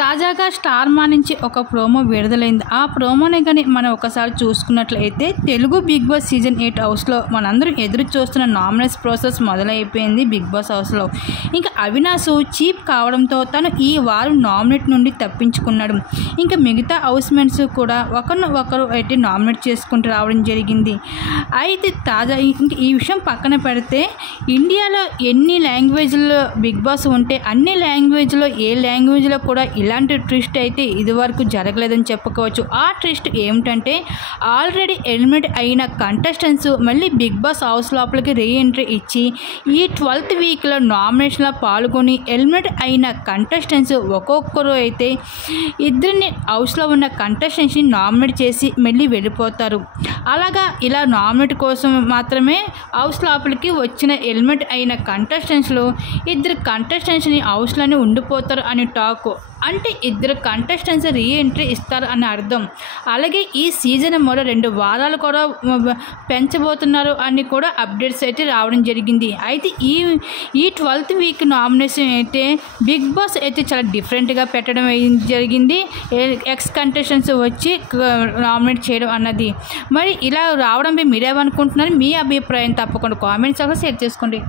తాజాగా స్టార్ మా నుంచి ఒక ప్రోమో విడుదలైంది. ఆ ప్రోమోని కానీ మనం ఒకసారి చూసుకున్నట్లయితే తెలుగు బిగ్ బాస్ సీజన్ 8 హౌస్లో మనందరం ఎదురు చూస్తున్న నామినేస్ ప్రాసెస్ మొదలైపోయింది. బిగ్ బాస్ హౌస్లో ఇంకా అవినాష్ చీఫ్ కావడంతో తను ఈ వారం నామినేట్ నుండి తప్పించుకున్నాడు. ఇంకా మిగతా హౌస్మేట్స్ కూడా ఒకరు అయితే నామినేట్ చేసుకుంటూ రావడం జరిగింది. అయితే తాజా ఇంక ఈ విషయం పక్కన పెడితే ఇండియాలో ఎన్ని లాంగ్వేజ్లో బిగ్ బాస్ ఉంటే అన్ని లాంగ్వేజ్లో ఏ లాంగ్వేజ్లో కూడా ఇలాంటి ట్విస్ట్ అయితే ఇదివరకు జరగలేదని చెప్పుకోవచ్చు. ఆ ట్విస్ట్ ఏమిటంటే ఆల్రెడీ ఎలిమినేట్ అయిన కంటెస్టెంట్స్ మళ్ళీ బిగ్ బాస్ హౌస్ లోపలికి రీఎంట్రీ ఇచ్చి ఈ 12th వీక్లో నామినేషన్లో పాల్గొని ఎలిమినేట్ అయిన కంటెస్టెంట్స్ ఒక్కొక్కరు అయితే ఇద్దరిని హౌస్లో ఉన్న కంటెస్టెంట్స్ని నామినేట్ చేసి మళ్ళీ వెళ్ళిపోతారు. అలాగా ఇలా నామినేట్ కోసం మాత్రమే హౌస్ లోపలికి వచ్చిన ఎలిమినేట్ అయిన కంటెస్టెంట్స్లో ఇద్దరు కంటెస్టెంట్స్ని హౌస్లోనే ఉండిపోతారు అని టాక్. అంటే ఇద్దరు కంటెస్టెంట్స్ రీఎంట్రీ ఇస్తారు అని అర్థం. అలాగే ఈ సీజన్ మరో 2 వారాలు కూడా పెంచబోతున్నారు అని కూడా అప్డేట్స్ అయితే రావడం జరిగింది. అయితే ఈ 12th వీక్ నామినేషన్ అయితే బిగ్ బాస్ అయితే చాలా డిఫరెంట్గా పెట్టడం జరిగింది. ఎక్స్ కంటెస్టెంట్స్ వచ్చి నామినేట్ చేయడం అన్నది. మరి ఇలా రావడంపై మీరేమనుకుంటున్నారు? మీ అభిప్రాయం తప్పకుండా కామెంట్స్ షేర్ చేసుకోండి.